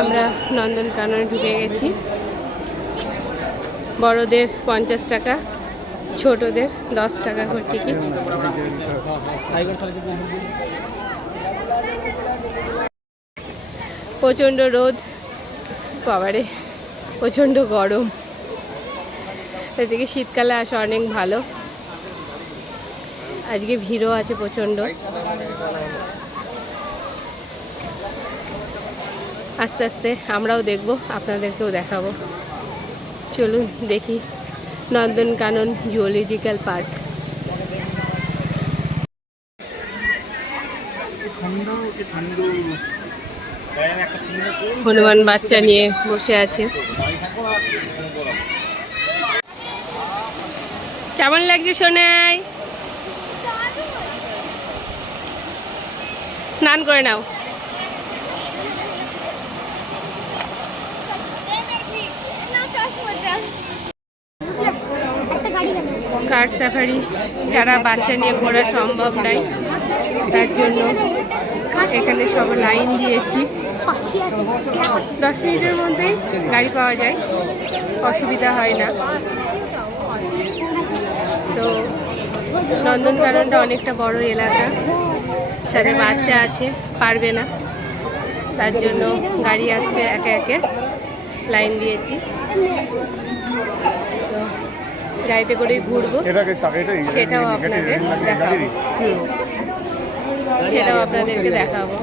আমরা নন্দনকাননে ঢুকে গেছি। বড়দের পঞ্চাশ টাকা, ছোটদের দশ টাকা করে টিকিট। প্রচণ্ড রোদ, বাবারে, প্রচণ্ড গরম। এদিকে শীতকালে আসা অনেক ভালো। আজকে ভিড়ও আছে প্রচণ্ড। আস্তে আস্তে আমরাও দেখব, আপনাদেরকেও দেখাবো। চলুন দেখি নন্দনকানন জুওলজিক্যাল পার্ক হনুমান বাচ্চা নিয়ে বসে আছে। কেমন লাগছে সোনাই? স্নান করে নাও। কার সাফারি ছাড়া বাচ্চা নিয়ে ঘোরা সম্ভব নাই। তার জন্য এখানে সব লাইন দিয়েছি। দশ মিনিটের মধ্যেই গাড়ি পাওয়া যায়। অসুবিধা হয় না। তো নন্দনকাননটা অনেকটা বড় এলাকা। সাথে বাচ্চা আছে, পারবে না। তার জন্য গাড়ি আসছে একে একে। লাইন দিয়েছি। গাড়িতে করেই ঘুরবো। সেটাও আপনাদের দেখাবো। সেটাও আপনাদেরকে দেখাবো।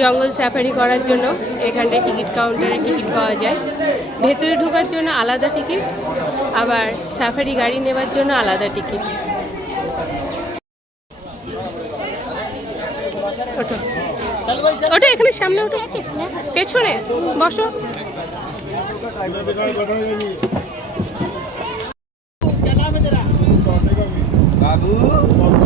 জঙ্গল সাফারি করার জন্য এখানটায় টিকিট কাউন্টারে টিকিট পাওয়া যায়। ভেতরে ঢোকার জন্য আলাদা টিকিট আবার সাফারি গাড়ি নেবার জন্য আলাদা টিকিট। ওঠো। ওটা এখানে সামনে ওঠো। পেছনে বসো। সব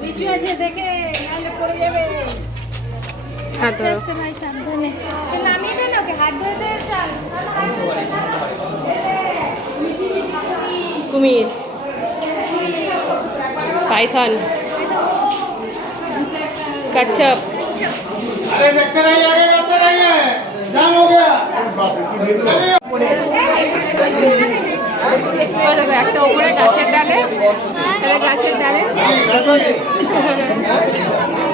নিচু আছে দেখে নাহলে পড়ে যাবে হাত ধরো নামিয়ে দেন ওকে হাত ধরে দে চল কুমির পাইথন কচ্ছপ ওই দেখো একটা উপরে গাছের ডালে একটা গাছের ডালে।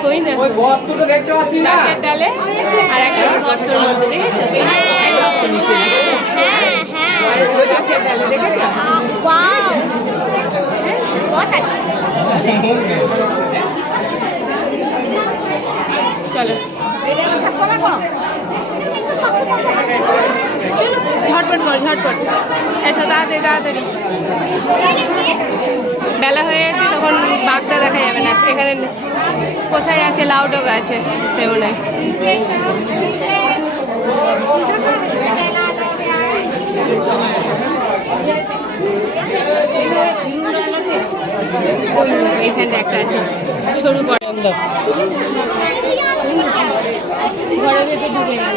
ওই না। ওই গর্তটা দেখতে পাচ্ছি না। গাছের ডালে আর একটা গর্তর মধ্যে দেখেছ? গাছের ডালে দেখেছ? চলো চলো। ঝটপট। এসো তাড়াতাড়ি তাড়াতাড়ি। বেলা হয়ে গেছে, তখন বাঘটা দেখা যাবে না। এখানে কোথায় আছে? লাউডক আছে তেমন ওই এখানটা একটা আছে, সরু ঘরের ঢুকে গেল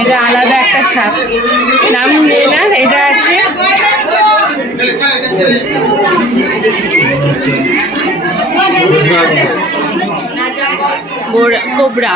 এটা আলাদা একটা সাপ। নাম নিয়ে না এটা আছে। বোরা- কোবরা।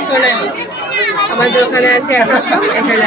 সোনালি আমাদের ওখানে আছে এখানে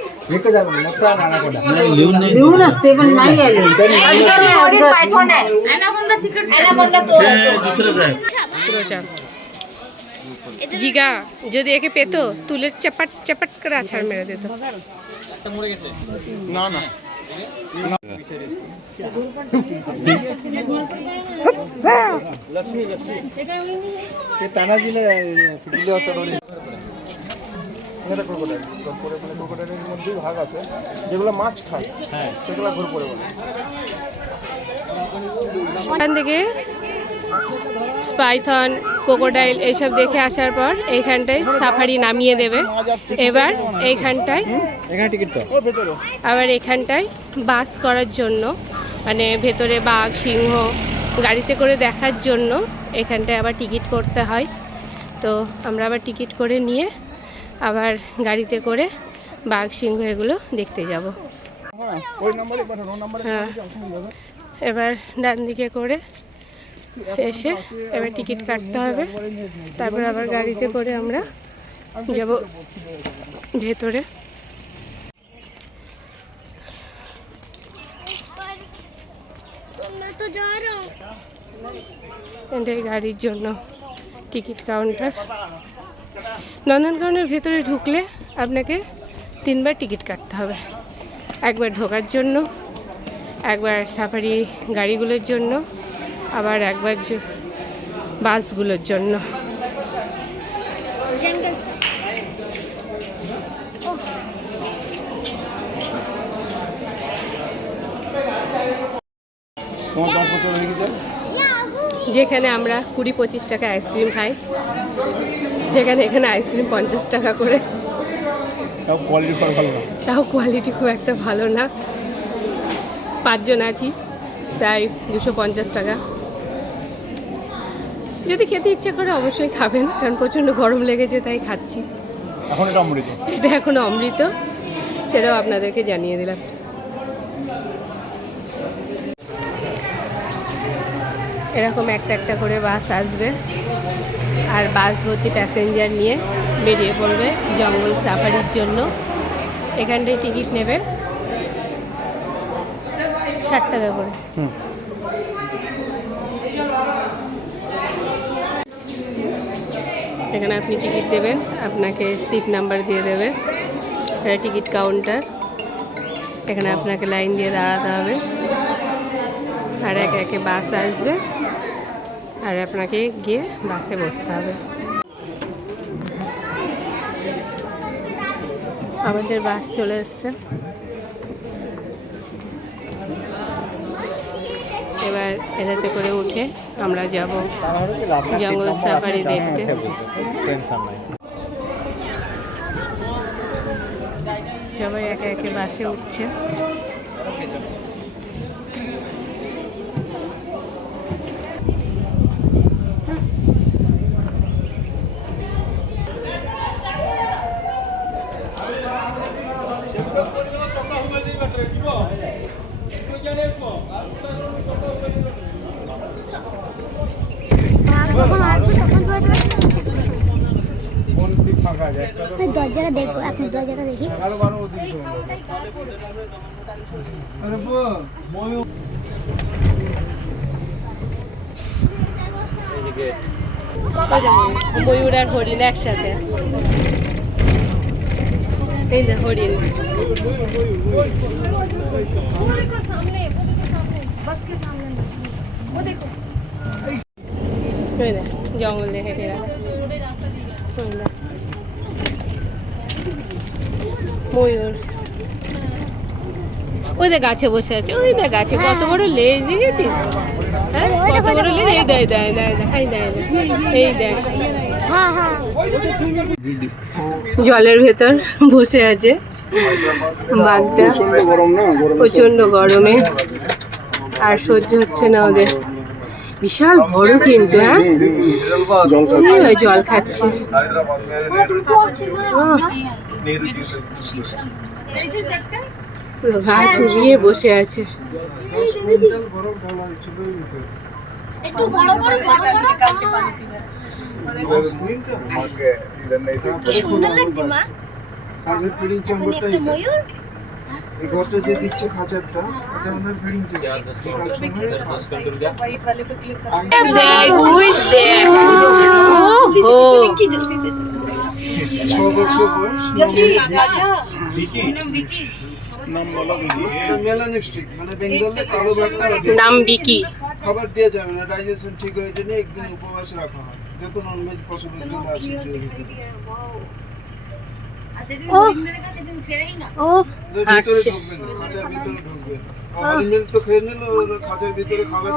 लिहून असते पण नाही आले पायथॉन आहे ॲनाकोंडा तिकडे ॲनाकोंडा तो পুরো চাপ জিগা যদি একে পেতো তুলে চাপাট চাপাট করে আছাড় মেরে দিত না না ते तानाजीला दिले সেটা ক্রোকোডাইল ক্রোকোডাইলের মধ্যেই ভাগ আছে। যেগুলো মাছ খায় হ্যাঁ। সেগুলো বলে। এখান থেকে স্পাইথন কোকোডাইল এইসব দেখে আসার পর এইখানটায় সাফারি নামিয়ে দেবে। এবার এইখানটায় আবার এখানটায় বাস করার জন্য মানে ভেতরে বাঘ সিংহ গাড়িতে করে দেখার জন্য এখানটায় আবার টিকিট করতে হয়। তো আমরা আবার টিকিট করে নিয়ে আবার গাড়িতে করে বাঘ সিংহ এগুলো দেখতে যাব। হ্যাঁ হ্যাঁ। এবার ডান দিকে করে এসে এবার টিকিট কাটতে হবে। তারপর আবার গাড়িতে করে আমরা যাব ভেতরে। এটাই গাড়ির জন্য টিকিট কাউন্টার। নন্দনকাননের ভেতরে ঢুকলে আপনাকে তিনবার টিকিট কাটতে হবে। একবার ঢোকার জন্য একবার সাফারি গাড়িগুলোর জন্য আবার একবার বাসগুলোর জন্য। যেখানে আমরা কুড়ি পঁচিশ টাকা আইসক্রিম খাই। সেখানে এখানে আইসক্রিম পঞ্চাশ টাকা করে। তাও কোয়ালিটি ভালো না। তাও কোয়ালিটি খুব একটা ভালো না। পাঁচজন আছি তাই দুশো পঞ্চাশ টাকা। যদি খেতে ইচ্ছে করে অবশ্যই খাবেন কারণ প্রচণ্ড গরম লেগেছে তাই খাচ্ছি। এখন এটা অমৃত। এটা এখন অমৃত সেটাও আপনাদেরকে জানিয়ে দিলাম। এরকম একটা একটা করে বাস আসবে। আর বাস ভর্তি প্যাসেঞ্জার নিয়ে বেরিয়ে পড়বে জঙ্গল সাফারির জন্য। এখানটায় টিকিট নেবে। ষাট টাকা করে। এখানে আপনি টিকিট দেবেন, আপনাকে সিট নাম্বার দিয়ে দেবে, এটা টিকিট কাউন্টার এখানে আপনাকে লাইন দিয়ে দাঁড়াতে হবে। আর একে একে বাস আসবে। আর আপনাকে গিয়ে বাসে বসতে হবে। আমাদের বাস চলে এসছে। এবার এটাতে করে উঠে আমরা যাব জঙ্গল সাফারি দেখতে। সবাই একে একে বাসে উঠছে ফাঁকা আছে একটা তো দরজাটা দেখব আপনি দরজাটা দেখি। যে ময়ূর। আর হরিণ একসাথে। এই দেখ হরিণ। জঙ্গল হেঁটে গেল ওই দেখ। ময়ূর। ওই দেখ গাছে বসে আছে ওই দেখ গাছে কত বড় লেজ দেখেছিস? হ্যাঁ কত বড় লেজ? এই দেয় দেয় দেয় দেয় এই দেয় এই দেখ। হ্যাঁ হ্যাঁ। জলের ভেতর বসে আছে বাঘটা। গরম প্রচণ্ড গরমে। আর সহ্য হচ্ছে না ওদের। বিশাল বড় কিন্তু হ্যাঁ? জল জল খাচ্ছে? পুরো গা চুবিয়ে বসে আছে। একটু বড় বড় বড় বড় কি সুন্দর লাগছে মা। আগের ফিডিং চেম্বারটা ময়ূর। এই ঘরটা যে দিচ্ছে খাঁচারটা এটা ওনার ফিডিং চেম্বার দেখ, ওই দেখ। ওহো। ছ বছর বয়স মেলানিস্টিক মানে বেঙ্গলে কালো নাম বিকি। খাবার দেওয়া যাবে না ডাইজেশন ঠিক হয়ে জন্য একদিন উপবাস রাখা হয়। যত ননভেজ পশুপাখি আছে ও হাঁটছে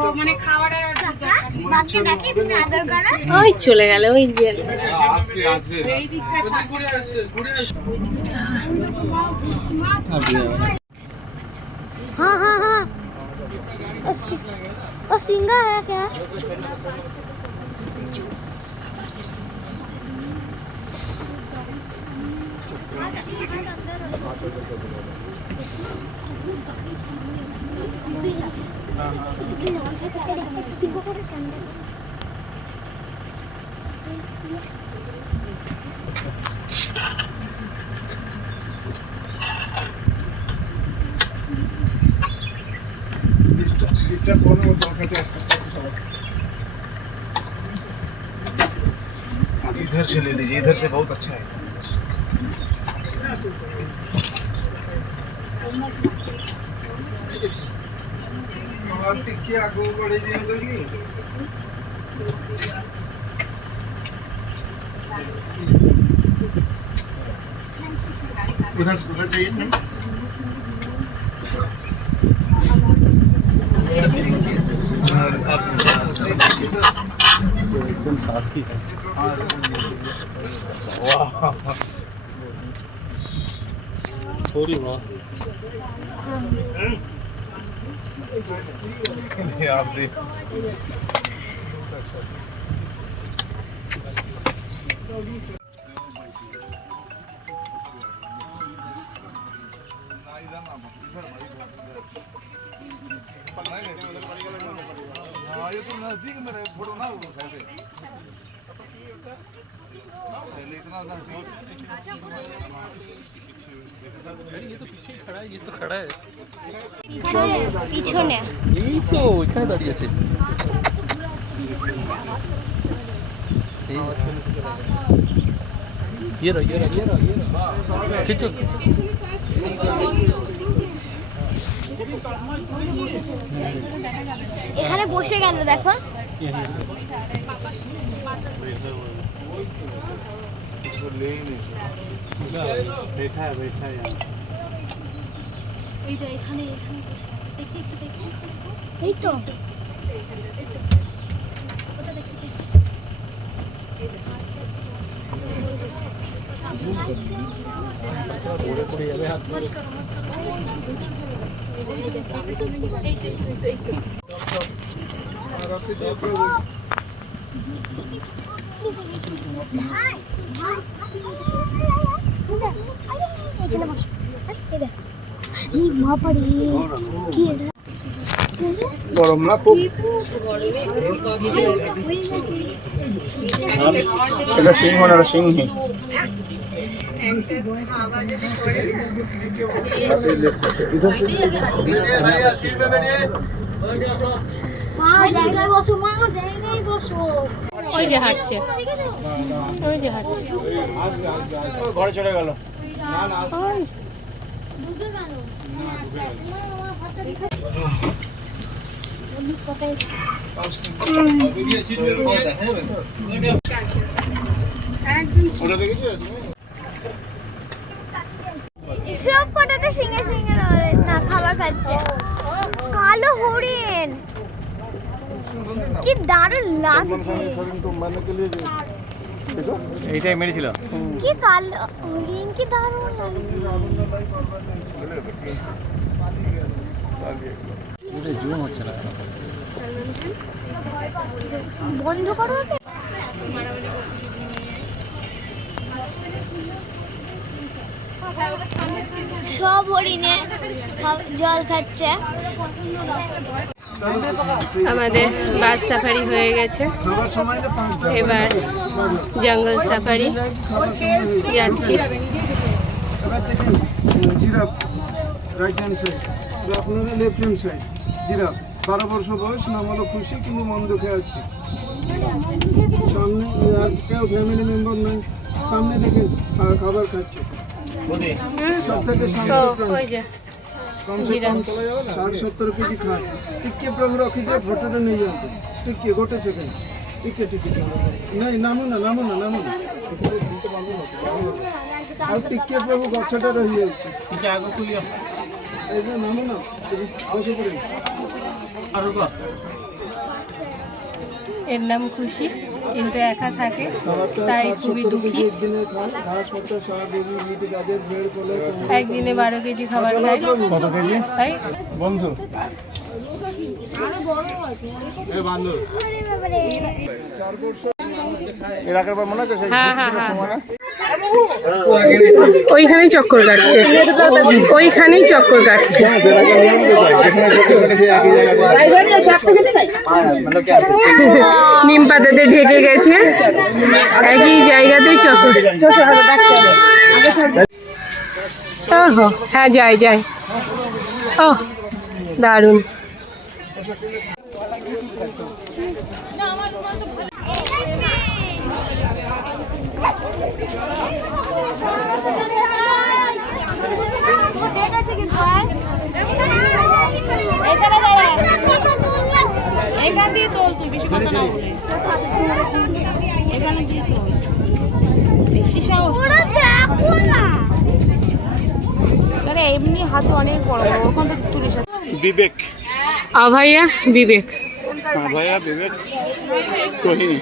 মানে ওই চলে গেল ওই যে ঘুরে আসে ঘুরে আসে। हाँ খেতে আস্তে আস্তে সবাই इधर से ले लीजिए इधर से बहुत अच्छा है टिक्की आगू बढ़े जी लगी उधर उधर जाइए ना एकदम साफ़ ही है। वाह। आप हाँ ये तो नज़दीक में रहे फ़ोटो ना वो है पहले इतना नज़दीक। পিছনে এই তো ওইখানে দাঁড়িয়ে আছে ये रहा ये रहा ये रहा ये रहा खींचो এখানে বসে গেল দেখো इसको ले ही नहीं सकते। बैठा है बैठा है यहाँ এই তো এখানে বসো এই মা পড়ি কি এটা গরম না খুব এটা সিংহ না সিংহী। মা জায়গায় বসো মা জায়গায় বসো। ওই যে হাঁটছে। ওই যে হাঁটছে। ঘরে চলে গেল। ওটা দেখেছ সব কটাতে সিঙ্গে সিঙ্গে না খাবার খাচ্ছে। কালো হরিণ। কি দারুণ লাগছে। এইটাই মেরেছিল। কি কালো কি দারুণ লাগছে। বন্ধ করো সব হরিণে জল খাচ্ছে। আমাদের বাস সাফারি হয়ে গেছে। এবার জঙ্গল সাফারি যাচ্ছি। জিরাফ রাইট হ্যান্ড সাইড আপনার লেফট হ্যান্ড সাইড জিরাফ বারো বছর বয়স নাম হলো খুশি কিন্তু মন দুঃখে আছে সামনে আর কেউ ফ্যামিলি মেম্বার নাই সামনে দেখেন খাবার খাচ্ছে। সব থেকে সামনে ওই যে কম সে কম ষাট সত্তর কেজি খায় টিকে প্রভু রখি দিয়ে ফটোটা নিয়ে যাতে টিকে গোটে সেকেন্ড টিকে টিকে ନାଇଁ ନାମ ନା ନାମ ନା ନାମ ନା ଆଉ ଟିକେ ପ୍ରଭୁ ଗଛଟା ରହିଯାଉଛି ଟିକେ ଆଗକୁ ଲିଅ এই যে নামো না বসে পড়ে এর নাম খুশি কিন্তু একা থাকে তাই খুবই দুঃখী। একদিনে বারো কেজি খাবার খাই তাই? বন্ধু? এর আগের বার মনে আছে সেই হ্যাঁ, হ্যাঁ, হ্যাঁ। সময় না? ওইখানেই চক্কর কাটছে। ওইখানেই চক্কর কাটছে। নিম পাতাতে ঢেকে গেছে। একই জায়গাতেই চক্কর। হ্যাঁ যাই যাই ও দারুণ। এখান দিয়ে তোল তুই বেশি কথা না বলে এখানে এমনি হাতে অনেক বড় বড় বিবেক। আভাইয়া বিবেক বিবেক সোহিনী।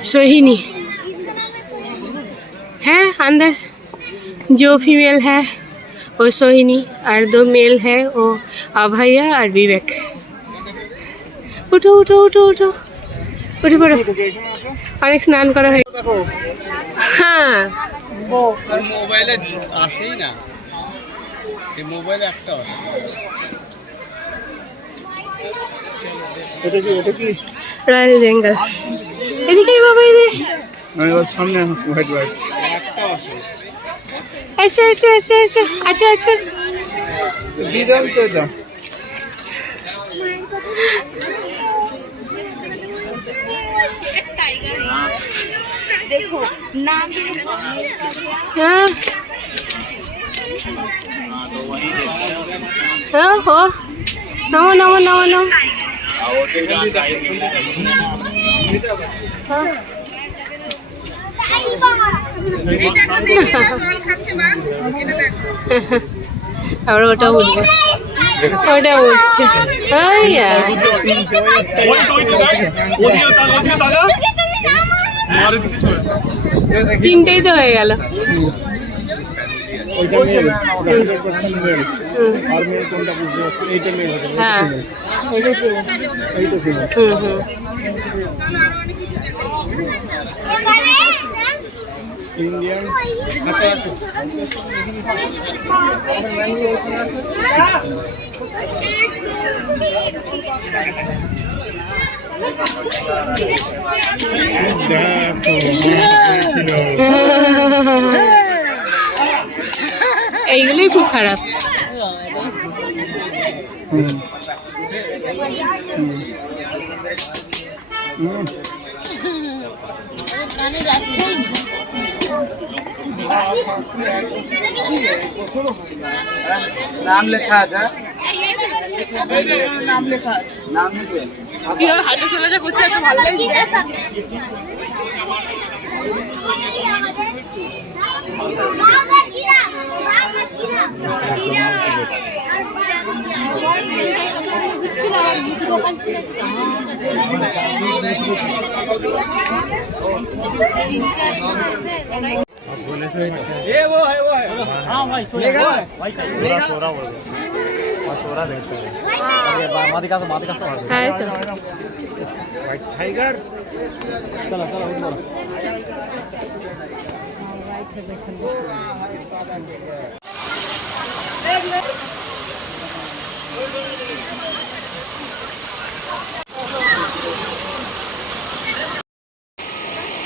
है अंदर जो फीमेल है वो सोहिनी और दो मेल है वो अभया और विवेक उठो उठो उठो उठो উঠে পড়ো অনেক স্নান করা হয়ে দেখো হ্যাঁ মোবাইলে আসেই না এই মোবাইলে একটা আসে এটা কি এটা কি রয়্যাল বেঙ্গল এদিকে বাবা এদিকে আমি ওর সামনে হোয়াইট হোয়াইট এসো এসো এসো এসো আচ্ছা আচ্ছা বিরাম তো যা দেখো না হ্যাঁ হ্যাঁ হো নাও নাও নাও নাও হ্যাঁ আবার ওটা উঠবে ওটা উঠছে তিনটেই তো হয়ে গেল। ওইটা মেল আর মেল কোনটা বুঝতে পারছি? এইটা মেল হবে হ্যাঁ। এইটা ফিমেল হুম হুম। ইন্ডিয়ান এইগুলোই খুব খারাপ। নাম লেখা আছে? নাম লেখা আছে নাম লিখবে হাতে চলে যা করছে এত ভালো লাগছে? হ্যাঁ এই তো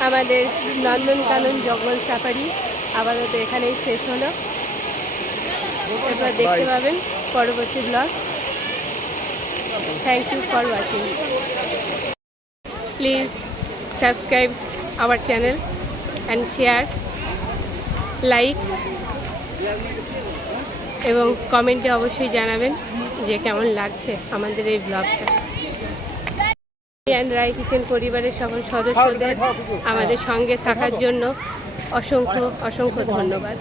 আমাদের নন্দনকানন জঙ্গল সাফারি আপাতত এখানেই শেষ হলো। এরপর দেখতে পাবেন পরবর্তী blog thank you for watching please subscribe our channel and share like এবং কমেন্টে অবশ্যই জানাবেন যে কেমন লাগছে আমাদের এই ব্লগটা অ্যান্ড রায় কিচেন পরিবারের সকল সদস্যদের আমাদের সঙ্গে থাকার জন্য অসংখ্য অসংখ্য ধন্যবাদ।